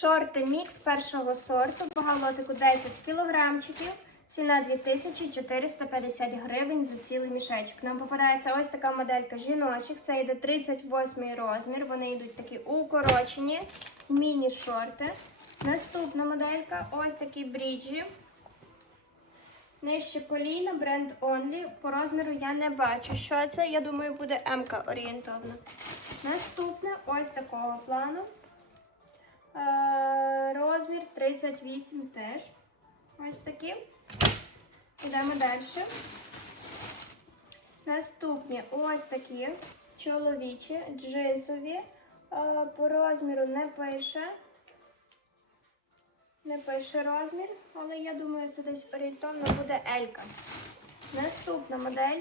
Шорти мікс першого сорту, вага лотику 10 кілограмчиків, ціна 2450 гривень за цілий мішечок. Нам попадається ось така моделька жіночих, це йде 38 розмір, вони йдуть такі укорочені, міні-шорти. Наступна моделька ось такі бріджі. Нижче коліна, бренд Only. По розміру я не бачу, що це. Я думаю, буде М-ка орієнтовна. Наступне ось такого плану. Е, розмір 38 теж. Ось такі. Йдемо далі. Наступні ось такі чоловічі, джинсові. Е, по розміру не пише. Не пише розмір, але я думаю, це десь орієнтовно буде Елька. Наступна модель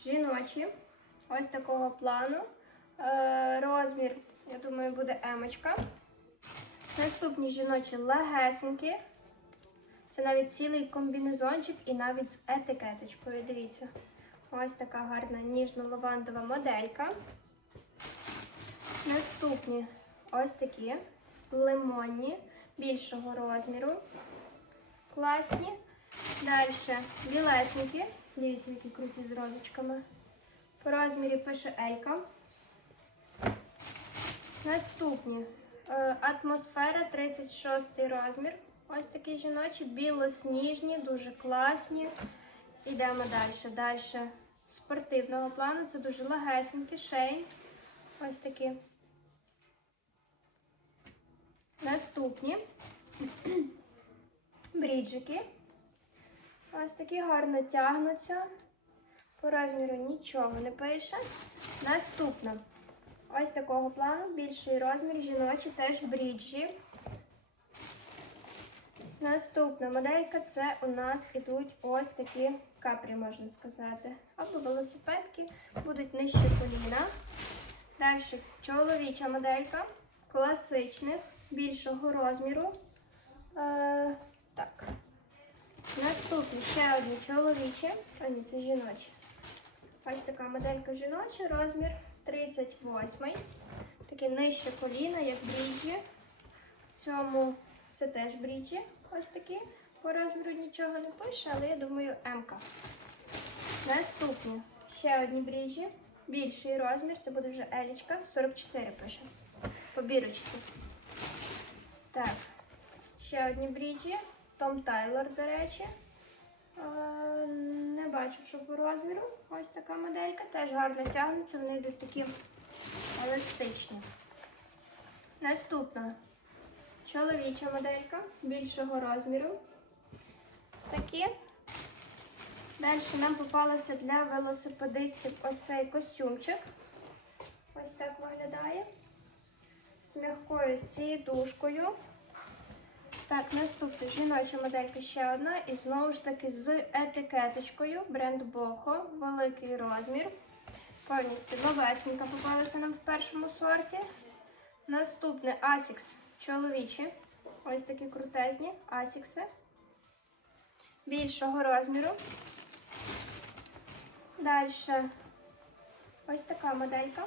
жіночі. Ось такого плану. Е, розмір, я думаю, буде емочка. Наступні жіночі легесенькі. Це навіть цілий комбінезончик і навіть з етикеточкою. Дивіться. Ось така гарна ніжно-лавандова моделька. Наступні ось такі лимонні, більшого розміру. Класні. Далі білесенькі. Дивіться, які круті з розочками. По розмірі пише Елька. Наступні атмосфера 36 розмір. Ось такі жіночі, білосніжні, дуже класні. Йдемо далі. Далі спортивного плану. Це дуже легесенькі, шейн. Ось такі. Наступні бріджики. Ось такі гарно тягнуться. По розміру нічого не пише. Наступна. Ось такого плану, більший розмір, жіночі теж бріджі. Наступна моделька це у нас ідуть ось такі капрі, можна сказати. Або велосипедки, будуть нижче коліна. Далі чоловіча моделька класичних, більшого розміру. Е, так. Наступні ще одні чоловічі, а ні, це жіночі. Ось така моделька жіноча, розмір 38. Таке нижче коліна, як бріджі. В цьому це теж бріджі. Ось такі. По розміру нічого не пише, але я думаю, М-ка. Наступні ще одні бріджі. Більший розмір, це буде вже Елічка. 44 пише. По бірочці. Так. Ще одні бріджі. Том Тайлор, до речі. Бачу, що по розміру. Ось така моделька. Теж гарно тягнуться, вони йдуть такі еластичні. Наступна чоловіча моделька більшого розміру. Такі. Далі нам попалося для велосипедистів ось цей костюмчик. Ось так виглядає. З м'якою сідушкою. Так, наступна жіноча моделька ще одна. І знову ж таки з етикеточкою. Бренд Бохо, великий розмір. Повністю новесенька попалася нам в першому сорті. Наступне Asics чоловічі. Ось такі крутезні Asics. Більшого розміру. Далі ось така моделька.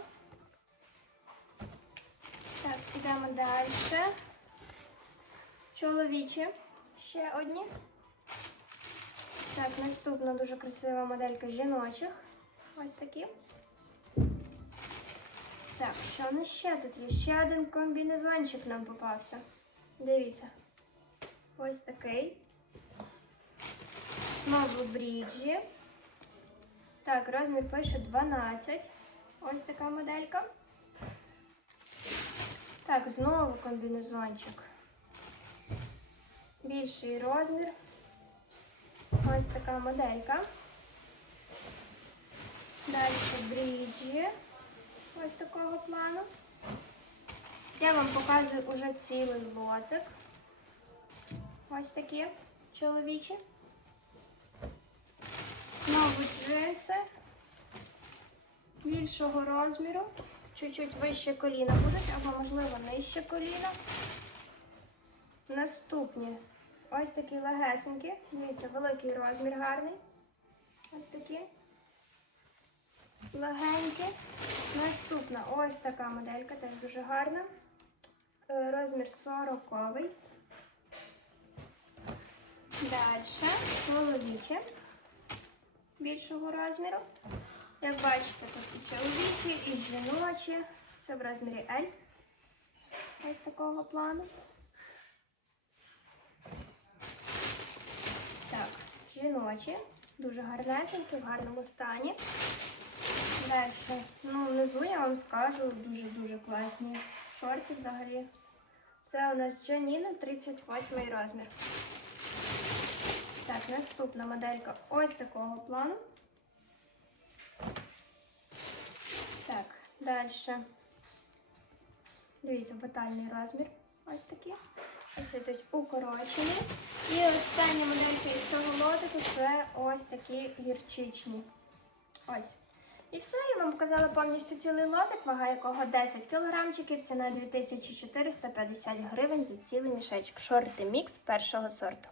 Так, ідемо далі. Чоловічі ще одні. Так, наступна дуже красива моделька жіночих. Ось такі. Так, що у нас ще тут є? Ще один комбінезончик нам попався. Дивіться. Ось такий. Знову бріджі. Так, розмір пише 12. Ось така моделька. Так, знову комбінезончик. Більший розмір. Ось така моделька. Далі бріджі. Ось такого плану. Я вам показую уже цілий лотик. Ось такі чоловічі. Знову джинси. Більшого розміру. Чуть-чуть вище коліна будуть, або, можливо, нижче коліна. Наступні ось такі легесенькі. Дивіться, великий розмір гарний. Ось такі. Легенькі. Наступна ось така моделька, теж дуже гарна. е, розмір 40. Далі чоловіче більшого розміру. Як бачите, тут і чоловічі, і жіночі. Це в розмірі L. Ось такого плану. Так, жіночі, дуже гарнесенькі, в гарному стані. Далі, ну, внизу я вам скажу дуже-дуже класні шорти взагалі. Це у нас Джаніна 38 розмір. Так, наступна моделька ось такого плану. Так, далі. Дивіться, батальний розмір. Ось такі. Ось йдуть укорочені. І остання моделька із цього лотику це ось такі гірчичні. Ось. І все, я вам показала повністю цілий лотик, вага якого 10 кілограмчиків, ціна 2450 гривень за цілий мішечок. Шорти мікс першого сорту.